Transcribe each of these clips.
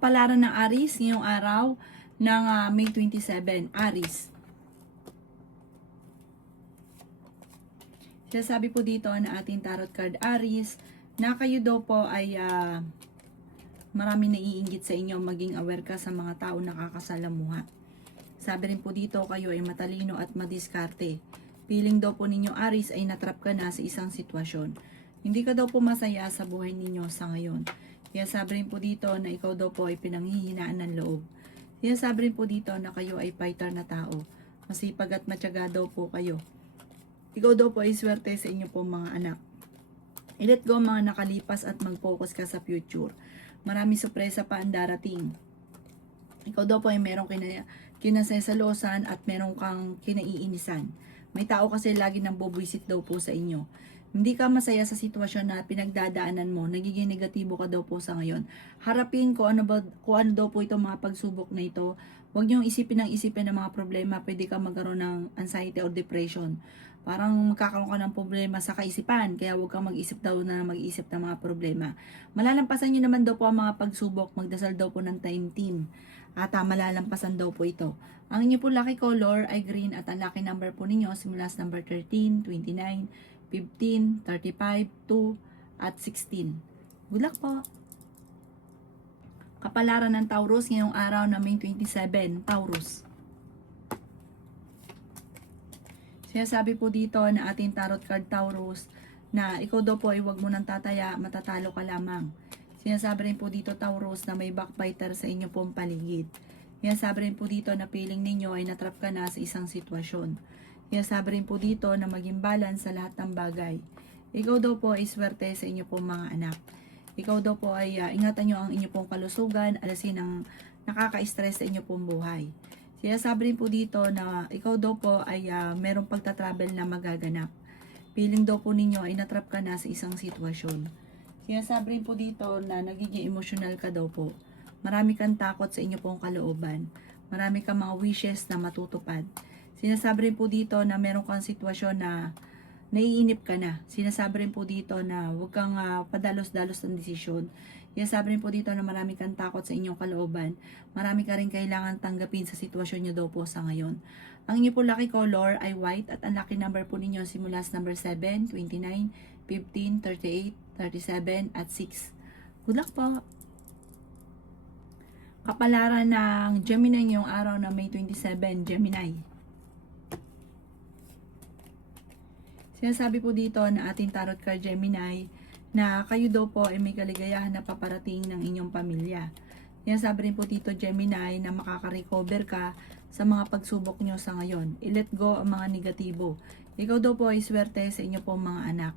Kapalaran ng Aries ngayong araw ng May 27, Aries. Sinasabi po dito na ating tarot card Aries na kayo daw po ay marami naiinggit sa inyo, maging aware ka sa mga tao nakakasalamuha. Sabi rin po dito kayo ay matalino at madiskarte. Feeling daw po ninyo Aries ay natrap ka na sa isang sitwasyon. Hindi ka daw po masaya sa buhay ninyo sa ngayon. Kaya sabi rin po dito na ikaw daw po ay pinanghihinaan ng loob. Kaya sabi rin po dito na kayo ay fighter na tao. Masipag at matyaga daw po kayo. Ikaw daw po ay swerte sa inyo po mga anak. I-let go ang mga nakalipas at mag-focus ka sa future. Marami sorpresa pa ang darating. Ikaw daw po ay merong kinasesalosan at merong kang kinaiinisan. May tao kasi lagi nang bubwisit daw po sa inyo. Hindi ka masaya sa sitwasyon na pinagdadaanan mo, nagiging negatibo ka daw po sa ngayon. Harapin kung ano daw po itong mga pagsubok na ito. Huwag niyong isipin ng mga problema, pwede ka magkaroon ng anxiety or depression. Parang magkakaroon ka ng problema sa kaisipan, kaya huwag kang mag-isip ng mga problema. Malalampasan niyo naman daw po ang mga pagsubok, magdasal daw po ng time team. At malalampasan daw po ito. Ang inyo po lucky color ay green at ang lucky number po ninyo simula sa number 13, 29, 15, 35, 2, at 16. Good luck po! Kapalaran ng Taurus ngayong araw na May 27, Taurus. Sinasabi po dito na ating tarot card Taurus na ikaw daw po ay huwag mo nang tataya, matatalo ka lamang. Sinasabi rin po dito Taurus na may backbiter sa inyo pong paligid. Sinasabi rin po dito na feeling ninyo ay natrap ka na sa isang sitwasyon. Sinasabi rin po dito na maging balance sa lahat ng bagay. Ikaw daw po ay swerte sa inyo pong mga anak. Ikaw daw po ay ingatan nyo ang inyo pong kalusugan, alasin ang nakaka-stress sa inyo pong buhay. Sinasabi rin po dito na ikaw daw po ay merong pagta-travel na magaganap. Feeling daw po ninyo ay natrap ka na sa isang sitwasyon. Sinasabi rin po dito na nagiging emotional ka daw po. Marami kang takot sa inyo pong kalooban. Marami kang mga wishes na matutupad. Sinasabi rin po dito na meron kang sitwasyon na naiinip ka na. Sinasabi rin po dito na huwag kang padalos-dalos ng desisyon. Sinasabi rin po dito na marami kang takot sa inyong kalooban. Marami ka rin kailangan tanggapin sa sitwasyon nyo daw po sa ngayon. Ang inyo po lucky color ay white at ang lucky number po ninyo simula sa number 7, 29, 15, 38, 37, at 6. Good luck po! Kapalaran ng Gemini ngayong araw na May 27, Gemini. Sinasabi po dito na ating tarot card Gemini na kayo daw po ay may kaligayahan na paparating ng inyong pamilya. Sinasabi rin po dito Gemini na makaka-recover ka sa mga pagsubok nyo sa ngayon. I-let go ang mga negatibo. Ikaw daw po ay swerte sa inyo pong mga anak.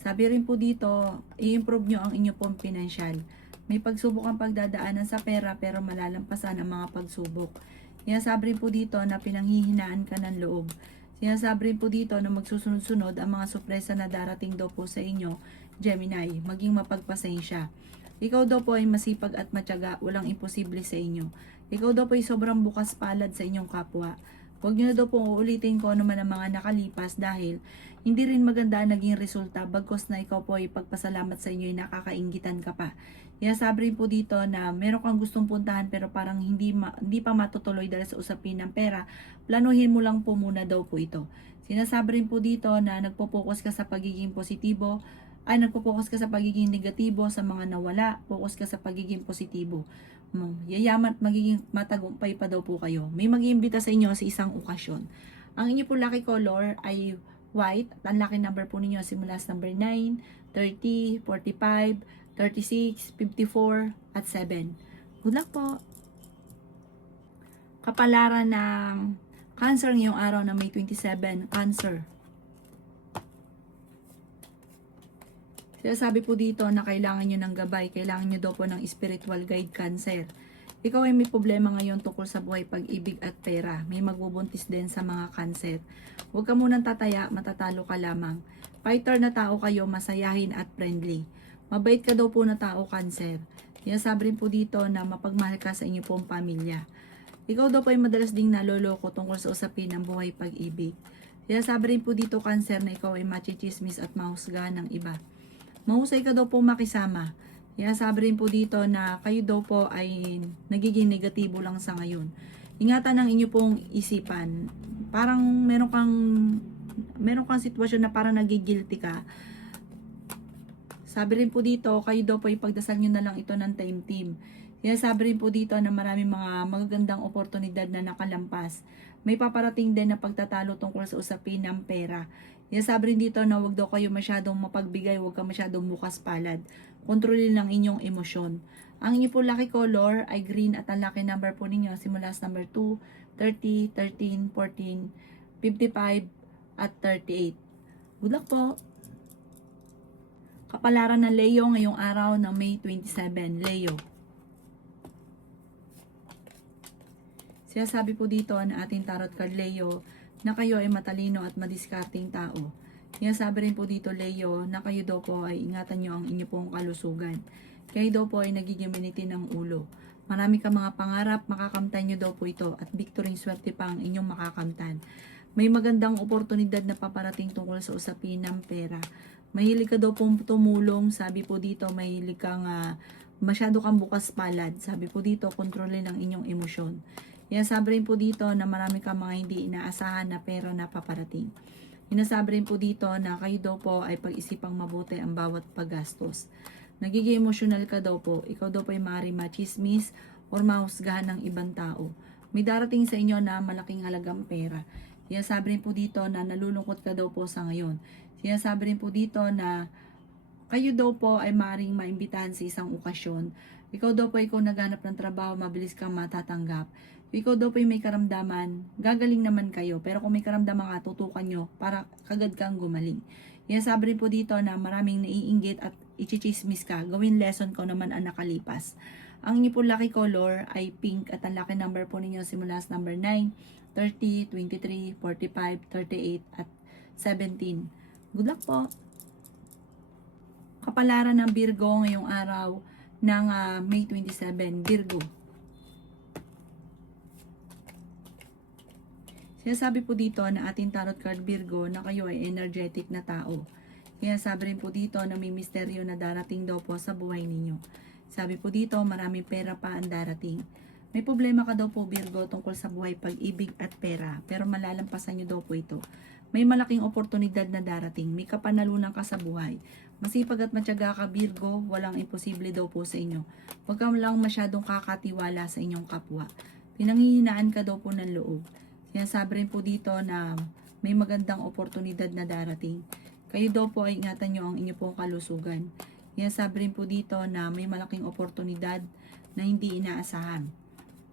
Sabi rin po dito, i-improve nyo ang inyo pong financial. May pagsubok ang pagdadaanan sa pera pero malalampasan ang mga pagsubok. Sinasabi rin po dito na pinanghihinaan ka ng loob. Sinasabi rin po dito na magsusunod-sunod ang mga sorpresa na darating daw po sa inyo, Gemini, maging mapagpasensya. Ikaw daw po ay masipag at matyaga, walang imposible sa inyo. Ikaw daw po ay sobrang bukas palad sa inyong kapwa. Huwag nyo na daw po uulitin ko ano man ang mga nakalipas dahil hindi rin maganda naging resulta bagkos na ikaw po ay pagpasalamat sa inyo ay nakakainggitan ka pa. Sabi rin po dito na meron kang gustong puntahan pero parang hindi pa matutuloy dahil sa usapin ng pera. Planuhin mo lang po muna daw po ito. Sinasabi rin po dito na nagpo-focus ka sa pagiging positibo, nagpo-focus ka sa pagiging negatibo sa mga nawala, focus ka sa pagiging positibo. Yayaman at magiging matagumpay pa daw po kayo. May mag-iimbita sa inyo sa isang okasyon. Ang inyo po lucky color ay white at ang lucky number po ninyo simula sa number 9, 30, 45, 36, 54, at 7. Good luck po! Kapalaran ng Cancer ngayong araw na May 27, Cancer. Sinasabi po dito na kailangan nyo ng gabay, kailangan nyo daw po ng spiritual guide Cancer. Ikaw ay may problema ngayon tungkol sa buhay, pag-ibig at pera. May magbubuntis din sa mga Cancer. Huwag ka munang tataya, matatalo ka lamang. Fighter na tao kayo, masayahin at friendly. Mabait ka daw po na tao Cancer. Sinasabi rin po dito na mapagmahal ka sa inyo pong pamilya. Ikaw daw po ay madalas ding naloloko tungkol sa usapin ng buhay pag-ibig. Sinasabi rin po dito Cancer na ikaw ay machichismis at mahusgahan ng iba. Mahusay ka daw po makisama. Kaya sabi rin po dito na kayo daw po ay nagiging negatibo lang sa ngayon. Ingatan ang inyo pong isipan. Parang meron kang sitwasyon na parang nagigilty ka. Sabi rin po dito, kayo daw po ipagdasal nyo na lang ito ng time team. Kaya sabi rin po dito na maraming mga magagandang oportunidad na nakalampas. May paparating din na pagtatalo tungkol sa usapin ng pera. Kaya sabi rin dito na wag daw kayo masyadong mapagbigay, wag ka masyadong bukas palad. Kontrolin lang inyong emosyon. Ang inyo po lucky color ay green at ang lucky number po ninyo simula sa number 2, 30, 13, 14, 55 at 38. Good luck po! Kapalaran ng Leo ngayong araw ng May 27. Leo. Sinasabi po dito na ating tarot card Leo na kayo ay matalino at madiskarteng tao. Sinasabi rin po dito Leo na kayo daw po ay ingatan nyo ang inyo pong kalusugan. Kayo daw po ay nagiging minitin ng ulo. Marami ka mga pangarap, makakamtan nyo daw po ito at victory swerte pa ang inyong makakamtan. May magandang oportunidad na paparating tungkol sa usapin ng pera. Mahilig ka daw pong tumulong, sabi po dito, mahilig kang masyado kang bukas palad. Sabi po dito, kontrolin ang inyong emosyon. Yan sabi rin po dito na marami kang mga hindi inaasahan na pera na paparating. Inasabi rin po dito na kayo daw po ay pag-isipang mabuti ang bawat paggastos. Nagiging emotional ka daw po, ikaw daw po ay maaaring machismis or mahusgahan ng ibang tao. May darating sa inyo na malaking halagang pera. Sinasabi rin po dito na nalulungkot ka daw po sa ngayon. Sinasabi rin po dito na kayo daw po ay maaaring maimbitahan sa isang okasyon. Ikaw daw po ikaw naghanap ng trabaho, mabilis kang matatanggap. Ikaw daw po may karamdaman, gagaling naman kayo. Pero kung may karamdaman ka, tutukan nyo para kagad kang gumaling. Sinasabi rin po dito na maraming naiinggit at ichichismis ka. Gawin lesson ko naman ang nakalipas. Ang inyo po lucky color ay pink at ang lucky number po ninyo simula sa number 9, 30, 23, 45, 38 at 17. Good luck po! Kapalaran ng Virgo ngayong araw ng May 27. Virgo. Sinasabi po dito na ating tarot card Virgo na kayo ay energetic na tao. Kaya sabi rin po dito na may misteryo na darating daw po sa buhay ninyo. Sabi po dito maraming pera pa ang darating. May problema ka daw po Virgo tungkol sa buhay, pag-ibig at pera. Pero malalampasan nyo daw po ito. May malaking oportunidad na darating. May kapanalunan ka sa buhay. Masipag at matyaga ka Virgo, walang imposible daw po sa inyo. Huwag ka lang masyadong kakatiwala sa inyong kapwa. Pinanghihinaan ka daw po ng loob. Sinasabi rin po dito na may magandang oportunidad na darating. Kayo daw po ay ingatan nyo ang inyo pong kalusugan. Sinasabi rin po dito na may malaking oportunidad na hindi inaasahan.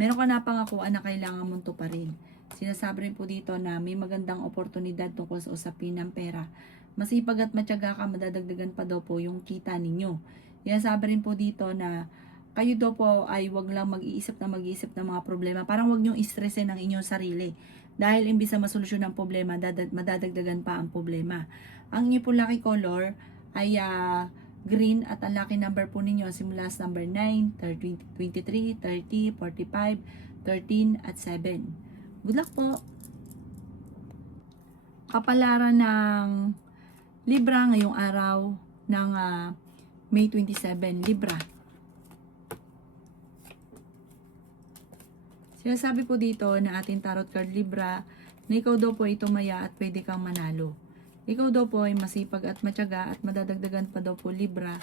Meron ka na pangakuan na kailangan mong tuparin. Sinasabi rin po dito na may magandang oportunidad tungkol sa usapin ng pera. Masipag at matyaga ka, madadagdagan pa daw po yung kita ninyo. Sinasabi rin po dito na kayo daw po ay wag lang mag-iisip ng mga problema. Parang wag nyo istresin ang inyong sarili. Dahil imbis na masolusyon ang problema, madadagdagan pa ang problema. Ang inyo po lucky color ay green at ang lucky number po ninyo simula sa number 9, 23, 30, 45, 13 at 7. Good luck po! Kapalaran ng Libra ngayong araw ng May 27. Libra. Sinasabi po dito na ating tarot card Libra na ikaw daw po ay tumaya at pwede kang manalo. Ikaw daw po ay masipag at matyaga at madadagdagan pa daw po Libra.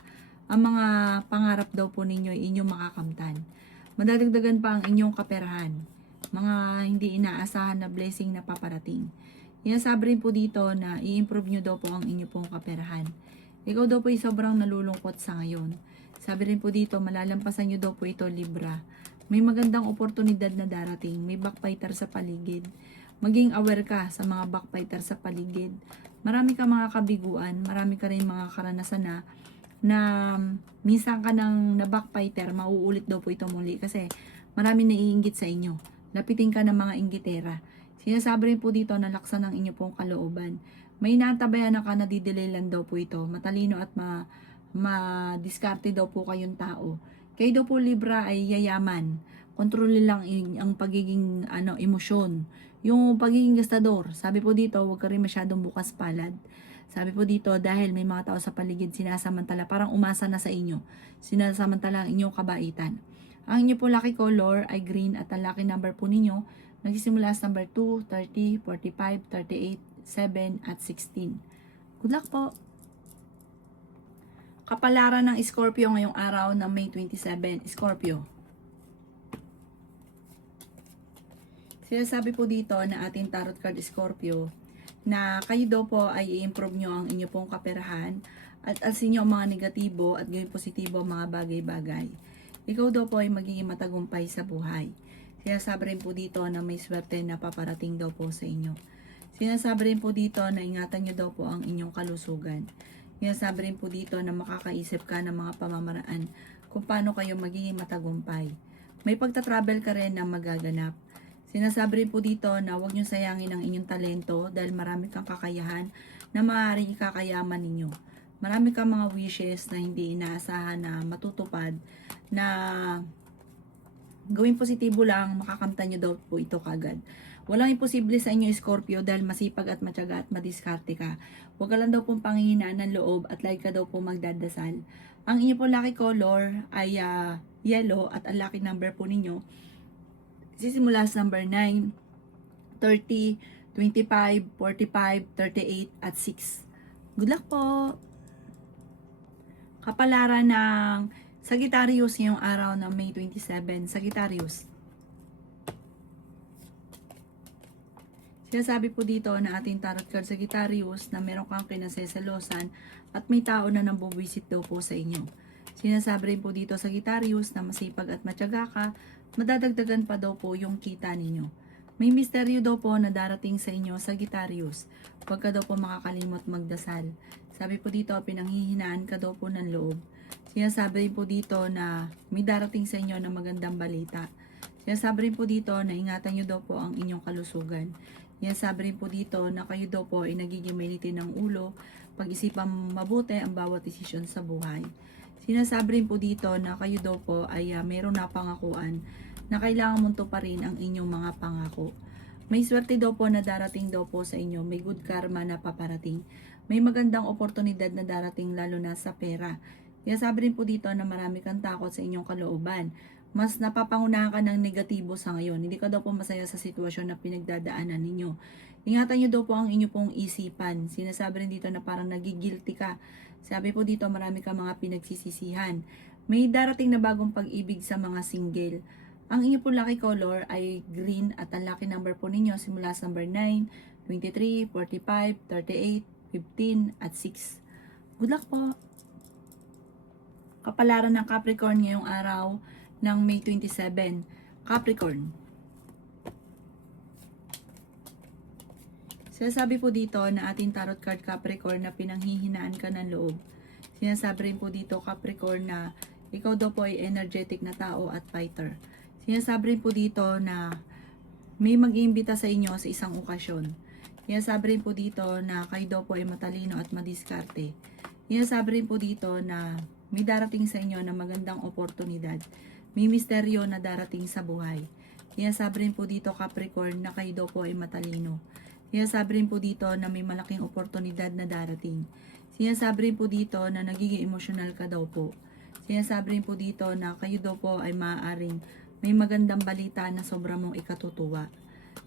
Ang mga pangarap daw po ninyo ay inyong makakamtan. Madadagdagan pa ang inyong kaperahan. Mga hindi inaasahan na blessing na paparating. Sinasabi rin po dito na i-improve nyo daw po ang inyong pong kaperahan. Ikaw daw po ay sobrang nalulungkot sa ngayon. Sabi rin po dito, malalampasan nyo daw po ito Libra. May magandang oportunidad na darating. May backbiter sa paligid. Maging aware ka sa mga backbiter sa paligid. Marami ka mga kabiguan. Marami ka rin mga karanasan na minsan ka nang na backbiter, mauulit daw po ito muli. Kasi marami naiinggit sa inyo. Lapitin ka ng mga inggitera. Sinasabi rin po dito na laksan ang inyo pong kalooban. May inatabayan na ka na didelay lang daw po ito. Matalino at ma-diskarte daw po kayong tao. Kayo daw po Libra ay yayaman. Kontrolin lang ang pagiging emosyon. Yung pagiging gastador. Sabi po dito, huwag ka rin masyadong bukas palad. Sabi po dito, dahil may mga tao sa paligid sinasamantala, parang umasa na sa inyo. Sinasamantala ang inyong kabaitan. Ang inyo po lucky color ay green at ang lucky number po ninyo nagsisimula sa number 2, 30, 45, 38, 7 at 16. Good luck po! Kapalaran ng Scorpio ngayong araw ng May 27. Scorpio. Sinasabi po dito na ating tarot card Scorpio na kayo daw po ay i-improve nyo ang inyo pong kaperahan at alsin nyo ang mga negatibo at gawin positibo ang mga bagay-bagay. Ikaw daw po ay magiging matagumpay sa buhay. Sinasabi rin po dito na may swerte na paparating daw po sa inyo. Sinasabi rin po dito na ingatan nyo daw po ang inyong kalusugan. Sinasabi rin po dito na makakaisip ka ng mga pamamaraan kung paano kayo magiging matagumpay. May pagta-travel ka rin na magaganap. Sinasabi rin po dito na huwag nyo sayangin ang inyong talento dahil marami kang kakayahan na maaaring ikakayaman ninyo. Marami kang mga wishes na hindi inaasahan na matutupad na gawin positibo lang, makakamtan nyo daw po ito kagad. Walang imposible sa inyo Scorpio dahil masipag at matyaga at madiskarte ka. Huwag ka lang daw pong panghihinaan ng loob at like ka daw po magdadasal. Ang inyo po lucky color ay yellow at ang lucky number po ninyo sisimula sa number 9, 30, 25, 45, 38 at 6. Good luck po! Kapalaran ng Sagittarius ngayong araw ng May 27. Sagittarius. Sinasabi po dito na ating tarot card Sagittarius na meron kang kinaseselosan at may tao na nambubuwisit daw po sa inyo. Sinasabi rin po dito Sagittarius na masipag at matyaga ka, madadagdagan pa daw po yung kita ninyo. May misteryo daw po na darating sa inyo Sagittarius. Huwag ka daw po makakalimot magdasal. Sabi po dito, pinanghihinaan ka daw po ng loob. Sinasabi rin po dito na may darating sa inyo na magandang balita. Sinasabi rin po dito na ingatan nyo daw po ang inyong kalusugan. Sinasabi rin po dito na kayo daw po ay nagiging mainitin ng ulo, pag-isipan mabuti ang bawat desisyon sa buhay. Sinasabi rin po dito na kayo daw po ay mayroon na pangakuan na kailangan mong tuparin ang inyong mga pangako. May swerte daw po na darating daw po sa inyo, may good karma na paparating. May magandang oportunidad na darating lalo na sa pera. Sinasabi rin po dito na marami kang takot sa inyong kalooban. Mas napapangunahan ka ng negatibo sa ngayon. Hindi ka daw po masaya sa sitwasyon na pinagdadaanan ninyo. Ingatan nyo daw po ang inyo pong isipan. Sinasabi rin dito na parang nagigilty ka. Sabi po dito marami kang mga pinagsisisihan. May darating na bagong pag-ibig sa mga single. Ang inyo po lucky color ay green at ang lucky number po ninyo simula sa number 9, 23, 45, 38, 15 at 6. Good luck po! Kapalaran ng Capricorn ngayong araw ng May 27. Capricorn. Sinasabi po dito na ating tarot card Capricorn na pinanghihinaan ka ng loob. Sinasabi rin po dito Capricorn na ikaw daw po ay energetic na tao at fighter. Sinasabi rin po dito na may mag-iimbita sa inyo sa isang okasyon. Sinasabi rin po dito na kayo daw po ay matalino at madiskarte. Sinasabi rin po dito na may darating sa inyo na magandang oportunidad. May misteryo na darating sa buhay. Sinasabi rin po dito Capricorn na kayo daw po ay matalino. Sinasabi rin po dito na may malaking oportunidad na darating. Sinasabi rin po dito na nagiging emosyonal ka daw po. Sinasabi rin po dito na kayo daw po ay maaaring may magandang balita na sobra mong ikatutuwa.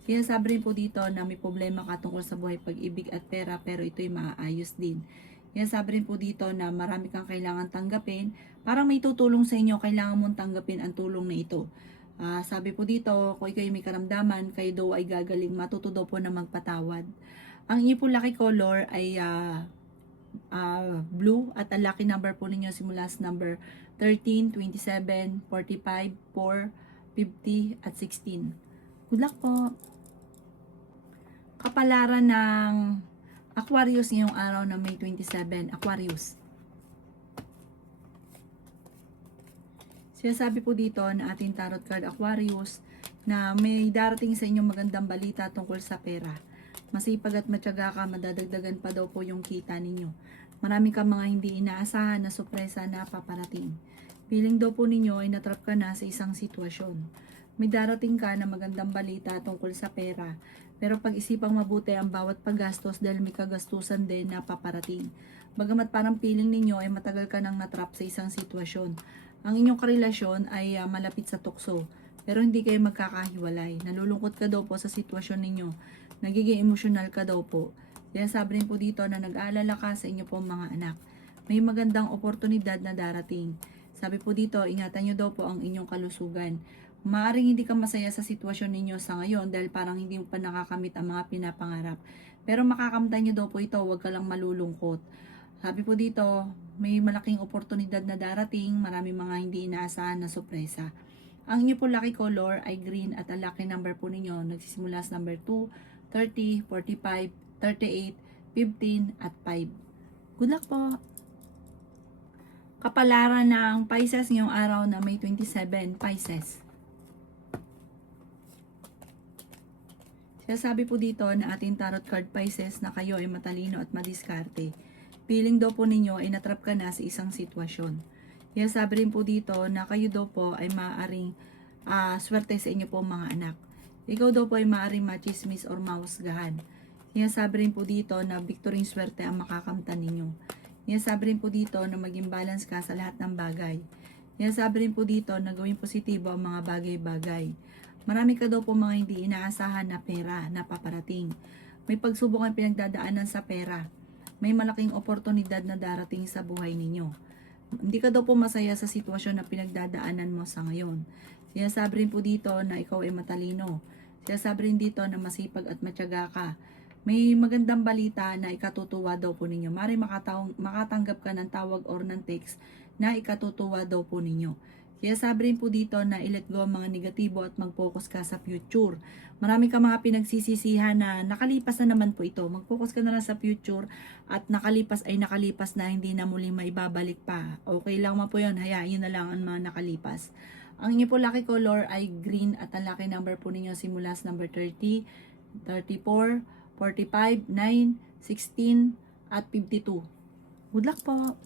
Sinasabi rin po dito na may problema ka tungkol sa buhay, pag-ibig at pera pero ito'y maaayos din. Sinasabi rin po dito na marami kang kailangan tanggapin. Parang may tutulong sa inyo, kailangan mong tanggapin ang tulong na ito. Sabi po dito, kung ikaw may karamdaman, kayo daw ay gagaling, matuto daw po na magpatawad. Ang inyo po lucky color ay blue at ang lucky number po ninyo simula sa number 13, 27, 45, 4, 50 at 16. Good luck po! Kapalaran ng Aquarius ngayong araw ng May 27. Aquarius. Sinasabi po dito na ating tarot card Aquarius na may darating sa inyong magandang balita tungkol sa pera. Masipag at matyaga ka, madadagdagan pa daw po yung kita ninyo. Marami kang mga hindi inaasahan na sorpresa na paparating. Feeling daw po ninyo ay natrap ka na sa isang sitwasyon. May darating ka na magandang balita tungkol sa pera. Pero pag-isipang mabuti ang bawat paggastos dahil may kagastusan din na paparating. Bagamat parang feeling ninyo ay matagal ka nang natrap sa isang sitwasyon. Ang inyong karelasyon ay malapit sa tukso. Pero hindi kayo magkakahiwalay. Nalulungkot ka daw po sa sitwasyon ninyo. Nagiging emosyonal ka daw po. Kaya sabi rin po dito na nag-aalala ka sa inyo pong mga anak. May magandang oportunidad na darating. Sabi po dito, ingatan nyo daw po ang inyong kalusugan. Maaring hindi ka masaya sa sitwasyon ninyo sa ngayon dahil parang hindi mo pa nakakamit ang mga pinapangarap. Pero makakamtan nyo daw po ito, huwag ka lang malulungkot. Sabi po dito, may malaking oportunidad na darating, marami mga hindi inaasahan na sorpresa. Ang inyo po lucky color ay green at ang lucky number po ninyo nagsisimula sa number 2, 30, 45, 38, 15 at 5. Good luck po! Kapalaran ng Pisces ngayong araw na May 27, Pisces. Sabi po dito na ating tarot card Pisces na kayo ay matalino at madiskarte. Feeling daw po ninyo ay natrap ka na sa isang sitwasyon. Kaya sabi rin po dito na kayo daw po ay maaaring swerte sa inyo po mga anak. Ikaw daw po ay maaaring machismis or mahusgahan. Kaya sabi rin po dito na victory swerte ang makakamtan ninyo. Kaya sabi rin po dito na maging balance ka sa lahat ng bagay. Kaya sabi rin po dito na gawing positibo ang mga bagay-bagay. Marami ka daw po mga hindi inaasahan na pera na paparating. May pagsubok ang pinagdadaanan sa pera. May malaking oportunidad na darating sa buhay ninyo. Hindi ka daw po masaya sa sitwasyon na pinagdadaanan mo sa ngayon. Sabi rin po dito na ikaw ay matalino. Sabi rin dito na masipag at matyaga ka. May magandang balita na ikatutuwa daw po ninyo. Mari makatanggap ka ng tawag or ng text na ikatutuwa daw po ninyo. Kaya sabi rin po dito na i-let go ang mga negatibo at mag-focus ka sa future. Marami ka mga pinagsisisihan na nakalipas na naman po ito. Mag-focus ka na lang sa future at nakalipas ay nakalipas na, hindi na muli maibabalik pa. Okay lang mo po yun. Hayaan na lang ang mga nakalipas. Ang inyo po lucky color ay green at ang lucky number po ninyo simula sa number 30, 34, 45, 9, 16 at 52. Good luck po!